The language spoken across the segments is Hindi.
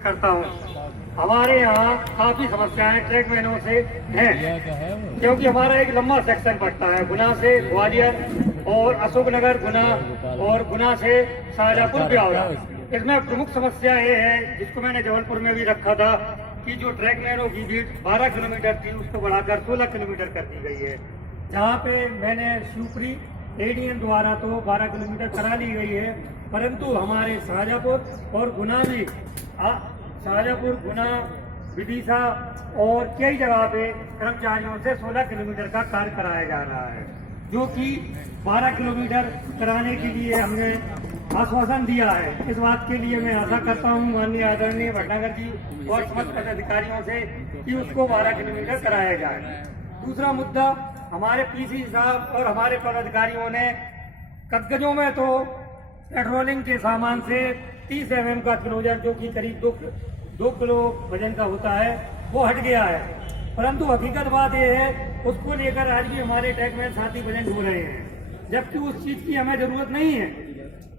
संबोधित करता हूँ। हमारे यहाँ काफी समस्याएं ट्रैकमैनों से हैं, क्योंकि हमारा एक लंबा सेक्शन पड़ता है गुना से ग्वालियर और अशोकनगर गुना और गुना से शाहजहाँपुर ब्यावरा। इसमें प्रमुख समस्या ये है, जिसको मैंने जबलपुर में भी रखा था, कि जो ट्रैकमैनों की भीड़ 12 किलोमीटर थी उसको बढ़ाकर 16 किलोमीटर कर दी गई है। जहाँ पे मैंने शिवपुरी एडीएम द्वारा तो 12 किलोमीटर करा ली गई है, परंतु हमारे शाहजहाँपुर और गुना में शाहजहाँपुर, गुना, विदिशा और कई जगह पे कर्मचारियों से 16 किलोमीटर का कार्य कराया जा रहा है, जो कि 12 किलोमीटर कराने के लिए हमने आश्वासन दिया है। इस बात के लिए मैं आशा करता हूँ माननीय आदरणीय भटनागर जी और समस्त पदाधिकारियों से कि उसको 12 किलोमीटर कराया जाए। दूसरा मुद्दा, हमारे पीसी साहब और हमारे पदाधिकारियों ने कदगजों में तो पेट्रोलिंग के सामान से 30 mm का क्लोजर, जो कि करीब 2 किलो वजन का होता है, वो हट गया है। परंतु हकीकत बात यह है, उसको लेकर आज भी हमारे ट्रैकमैन साथी वजन हो रहे हैं, जबकि उस चीज की हमें जरूरत नहीं है।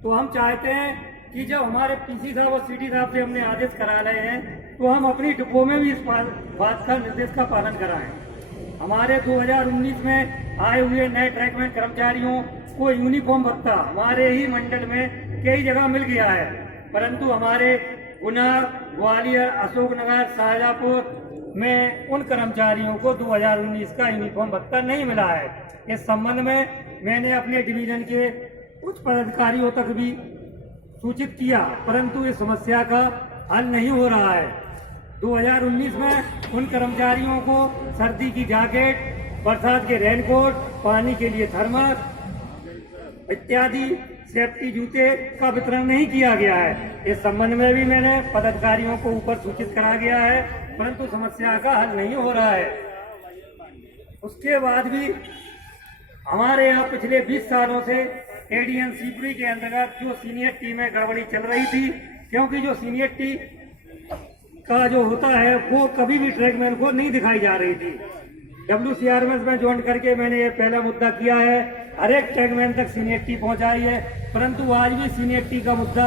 तो हम चाहते हैं कि जब हमारे पीसी साहब और सीटी साहब से हमने आदेश करा रहे हैं, तो हम अपनी डिपो में भी इस बात का निर्देश का पालन कराएं। हमारे 2019 में आए हुए नए ट्रैकमैन कर्मचारियों को यूनिफॉर्म भत्ता हमारे ही मंडल में कई जगह मिल गया है, परंतु हमारे गुना, ग्वालियर, अशोकनगर, शाहजहाँपुर में उन कर्मचारियों को 2019 का यूनिफॉर्म भत्ता नहीं मिला है। इस संबंध में मैंने अपने डिवीजन के उच्च पदाधिकारियों तक भी सूचित किया, परंतु इस समस्या का हल नहीं हो रहा है। 2019 में उन कर्मचारियों को सर्दी की जैकेट, बरसात के रेनकोट, पानी के लिए थर्मस इत्यादि सेफ्टी जूते का वितरण नहीं किया गया है। इस संबंध में भी मैंने पदाधिकारियों को ऊपर सूचित करा गया है, परंतु समस्या का हल नहीं हो रहा है। उसके बाद भी हमारे यहाँ पिछले 20 सालों से एडीएम शिवपुरी के अंतर्गत जो सीनियर टीम में गड़बड़ी चल रही थी, क्योंकि जो सीनियर टी का जो होता है वो कभी भी ट्रैकमैन को नहीं दिखाई जा रही थी। WCRMS में ज्वाइन करके मैंने ये पहला मुद्दा किया है, हर एक ट्रैकमैन तक सीनियर टी पहुंचाई है, परंतु आज भी सीनियर टी का मुद्दा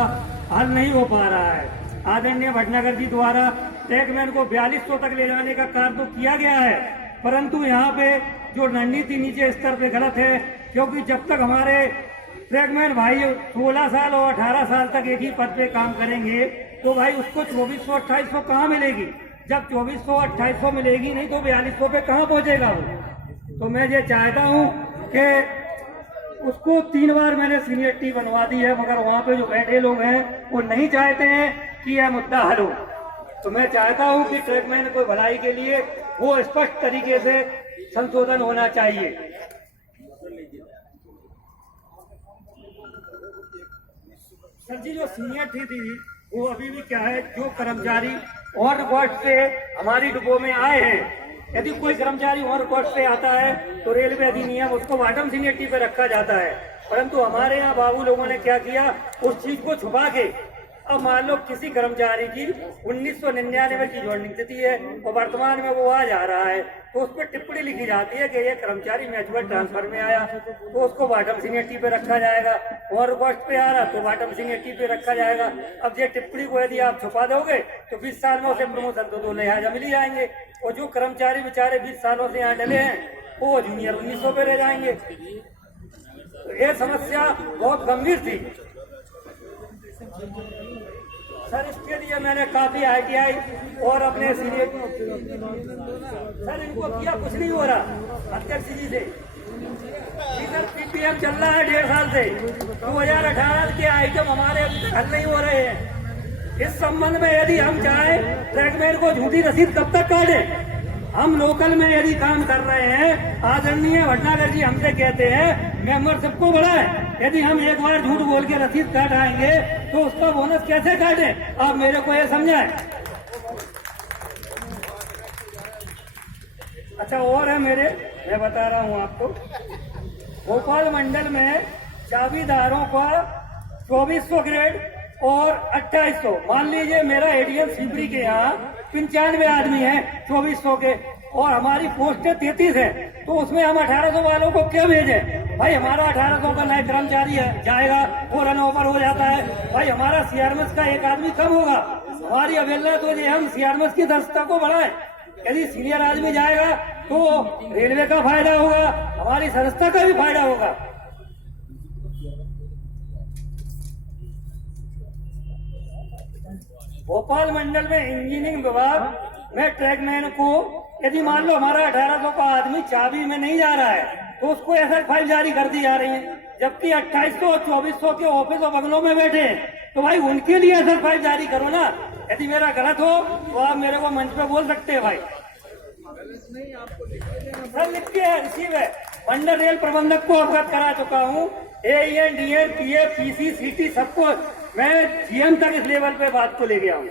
हल नहीं हो पा रहा है। आदरणीय भटनागर जी द्वारा ट्रैकमैन को 4200 तक ले जाने का कार्य तो किया गया है, परंतु यहाँ पे जो रणनीति नीचे स्तर पे गलत है, क्योंकि जब तक हमारे ट्रैकमैन भाई 16 साल और 18 साल तक एक ही पद पे काम करेंगे, तो भाई उसको 2400-2800 कहाँ मिलेगी? जब 2400-2800 मिलेगी नहीं तो 4200 पे कहाँ पहुंचेगा वो? तो मैं ये चाहता हूँ कि उसको 3 बार मैंने सीनियर टी बनवा दी है, मगर वहाँ पे जो बैठे लोग हैं वो नहीं चाहते हैं कि यह मुद्दा हल हो। तो मैं चाहता हूँ कि ट्रैकमैन को भलाई के लिए वो स्पष्ट तरीके से संशोधन होना चाहिए। सर जी, जो सीनियर थी वो अभी भी क्या है, जो कर्मचारी ऑन रिकॉर्ड से हमारी डिपो में आए हैं, यदि कोई कर्मचारी ऑन रिकॉर्ड से आता है तो रेलवे अधिनियम उसको बॉटम सीनियरिटी पे रखा जाता है, परंतु हमारे यहाँ बाबू लोगों ने क्या किया, उस चीज को छुपा के अब मान लो किसी कर्मचारी की 1999 की ज्वाइनिंग तिथि है और वर्तमान में वो आ जा रहा है, तो उस पर टिप्पणी लिखी जाती है कि ये कर्मचारी म्यूचुअल ट्रांसफर में आया, तो उसको बॉटम सीनियरिटी पे रखा जाएगा, और रिक्वेस्ट पे आ रहा तो बॉटम सीनियरिटी पे रखा जाएगा। अब ये टिप्पणी को यदि आप छुपा दोगे तो 20 साल में उसे प्रमोशन तो 2 लिहाजा मिल ही जाएंगे, और जो कर्मचारी बेचारे 20 सालों से यहाँ डले हैं वो जूनियर 1900 पे रह जाएंगे। ये समस्या बहुत गंभीर थी सर, इसके लिए मैंने काफी ITI और अपने सीनियर सर इनको किया, कुछ नहीं हो रहा अध्यक्ष जी से। इधर PPM चल रहा है 1.5 साल से, 2018 के आइटम हमारे अभी तक हल नहीं हो रहे हैं। इस संबंध में यदि हम चाहें ट्रैकमैन को झूठी रसीद कब तक काटें? हम लोकल में यदि काम कर रहे हैं, आदरणीय भटनागर जी हमसे कहते हैं मेंबरशिप को बढ़ाएं, यदि हम एक बार झूठ बोल के रसीद काट आएंगे तो उसका बोनस कैसे काटें? आप मेरे को ये समझाएं। अच्छा और है मेरे, मैं बता रहा हूँ आपको, भोपाल मंडल में चाबीदारों का 2400 ग्रेड और 2800, मान लीजिए मेरा एडीएम शिवपुरी के यहाँ 95 आदमी है 2400 के, और हमारी पोस्ट 33 है, तो उसमें हम 1800 वालों को क्या भेजें? भाई हमारा 1800 का नया कर्मचारी है जाएगा, वो रन ओवर हो जाता है, भाई हमारा CRMS का एक आदमी कम होगा, हमारी अवहेलना तो ये हम सीआरएमएस की दक्षता को बढ़ाएं। यदि सीनियर आदमी जाएगा तो रेलवे का फायदा होगा, हमारी संस्था का भी फायदा होगा। भोपाल मंडल में इंजीनियरिंग विभाग में ट्रैकमैन को यदि मान लो हमारा 1800 का आदमी चाबी में नहीं जा रहा है तो उसको SF फाइल जारी कर दी जा रही है, जबकि 2800 और 2400 के ऑफिस और बंगलों में बैठे हैं। तो भाई उनके लिए SF फाइल जारी करो ना। यदि मेरा गलत हो तो आप मेरे को मंच पे बोल सकते हैं भाई। सर लिख के रिसीव है। मंडल रेल प्रबंधक को अवगत करा चुका हूँ, AEN, DN, PF, PC, CT सबको मैं GM तक इस लेवल पे बात को ले गया हूँ।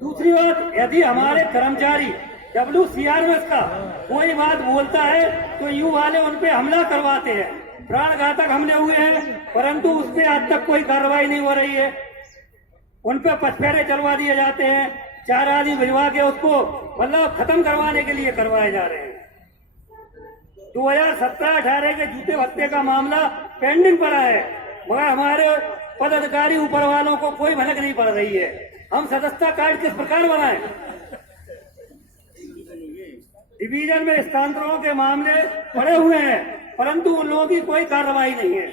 दूसरी बात, यदि हमारे कर्मचारी WCRMS का कोई बात बोलता है तो यू वाले उन पे हमला करवाते हैं। प्राणघातक हमले हुए हैं परंतु उस पे आज तक कोई कार्रवाई नहीं हो रही है। उन पे पचफेरे चलवा दिए जाते हैं, 4 आदमी भिजवा के उसको मतलब खत्म करवाने के लिए करवाए जा रहे हैं। 2017-18 के जूते भत्ते का मामला पेंडिंग पड़ा है, मगर हमारे पदाधिकारी ऊपर वालों को कोई भनक नहीं पड़ रही है। हम सदस्यता कार्ड किस प्रकार बनाएं? डिवीजन में स्थानांतरों के मामले पड़े हुए हैं परंतु उन लोगों की कोई कार्रवाई नहीं है।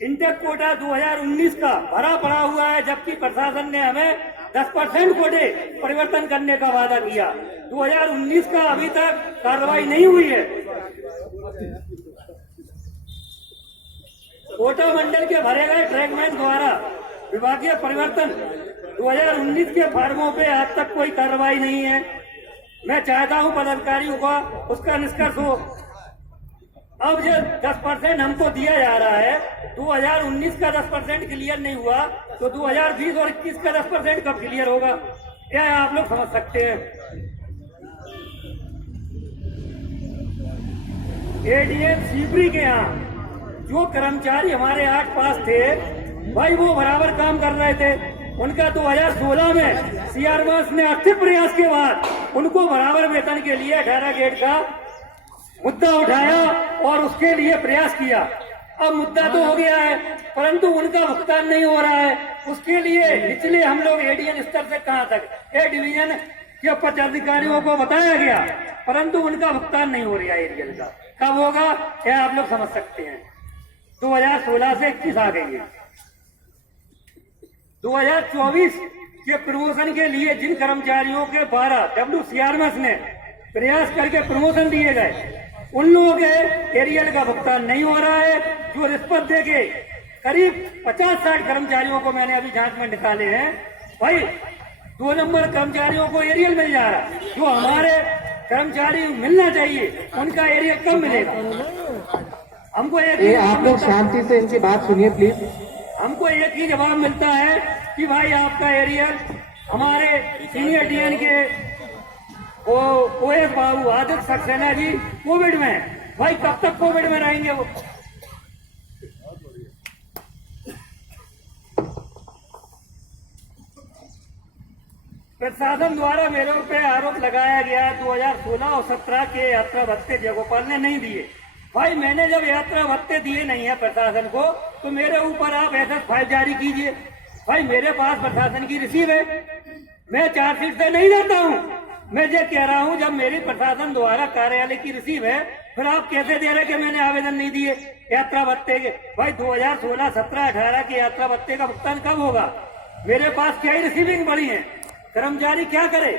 इंटेक कोटा 2019 का भरा पड़ा हुआ है, जबकि प्रशासन ने हमें 10% कोटे परिवर्तन करने का वादा किया। 2019 का अभी तक कार्रवाई नहीं हुई है। कोटा मंडल के भरे गए ट्रैकमैन द्वारा विभागीय परिवर्तन 2019 के फॉर्मों पे आज तक कोई कार्रवाई नहीं है। मैं चाहता हूं पदाधिकारियों का उसका निष्कर्ष हो। अब जो 10% हमको दिया जा रहा है, 2019 का 10% क्लियर नहीं हुआ तो 2020 और 21 का 10% कब क्लियर होगा, यह आप लोग समझ सकते हैं। ADM सीपरी के यहाँ जो कर्मचारी हमारे 8 पास थे भाई वो बराबर काम कर रहे थे। उनका 2016 में सीआरएमएस ने आर्थिक प्रयास के बाद उनको बराबर वेतन के लिए 18 गेट का मुद्दा उठाया और उसके लिए प्रयास किया। अब मुद्दा तो हो गया है परंतु उनका भुगतान नहीं हो रहा है। उसके लिए निचले हम लोग ADN स्तर से कहां तक ए डिवीजन के पदाधिकारियों को बताया गया परंतु उनका भुगतान नहीं हो रहा है। एरियल का कब होगा यह आप लोग समझ सकते हैं। 2016 से 21 आ गई है। 2024 के प्रमोशन के लिए जिन कर्मचारियों के 12 WCRMS ने प्रयास करके प्रमोशन दिए गए उन लोगों के एरियल का भुगतान नहीं हो रहा है। जो रिश्वत दे के करीब 50-60 कर्मचारियों को मैंने अभी जांच में निकाले हैं, भाई 2 नंबर कर्मचारियों को एरियल मिल जा रहा है। जो हमारे कर्मचारी मिलना चाहिए उनका एरियल कब मिलेगा? हमको आप लोग शांति से इनकी बात सुनिए प्लीज। हमको एक ही जवाब मिलता है कि भाई आपका एरियल हमारे सीनियर DN के OS बाबू आदित्य सक्सेना जी कोविड में, भाई कब तक कोविड में रहेंगे वो? प्रशासन द्वारा मेरे ऊपर आरोप लगाया गया 2016 और 17 के यात्रा भत्ते जयगोपाल ने नहीं दिए। भाई मैंने जब यात्रा भत्ते दिए नहीं है प्रशासन को तो मेरे ऊपर आप SF फाइल जारी कीजिए। भाई मेरे पास प्रशासन की रिसीव है, मैं चार्जशीट से नहीं जाता हूँ। मैं ये कह रहा हूँ जब मेरी प्रशासन द्वारा कार्यालय की रिसीव है फिर आप कैसे दे रहे कि मैंने आवेदन नहीं दिए यात्रा भत्ते के? भाई 2016, 17, 18 के यात्रा भत्ते का भुगतान कब होगा? मेरे पास क्या ही रिसीविंग पड़ी है। कर्मचारी क्या करे?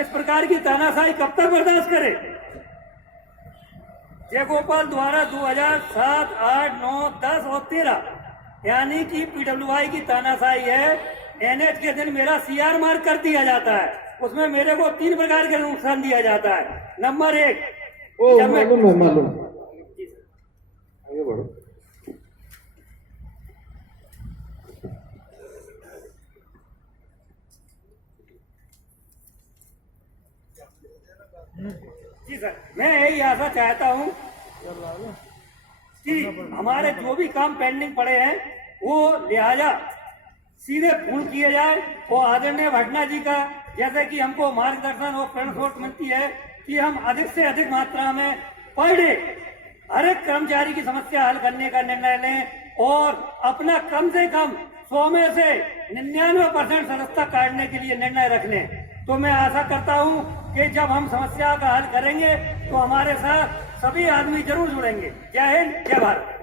इस प्रकार की तानाशाही कब तक बर्दाश्त करे? जयगोपाल द्वारा 2007, 8, 9, 10 और 13 यानी कि PWI की तानाशाही है। NH के दिन मेरा CR मार्क कर दिया जाता है, उसमें मेरे को 3 प्रकार के नुकसान दिया जाता है। नंबर 1, मालूम आगे बढ़ो। जी सर, मैं यही आशा चाहता हूँ कि हमारे जो भी काम पेंडिंग पड़े हैं वो लिहाजा सीधे पूर्ण किए जाए। और आदरणीय भटना जी का जैसे कि हमको मार्गदर्शन और प्रेरणा मिलती है कि हम अधिक से अधिक मात्रा में पर डे हर एक कर्मचारी की समस्या हल करने का निर्णय लें। और अपना कम से कम 100 में से 99% सदस्यता काटने के लिए निर्णय रख लें। तो मैं आशा करता हूं कि जब हम समस्या का हल करेंगे तो हमारे साथ सभी आदमी जरूर जुड़ेंगे। जय हिंद, जय भारत।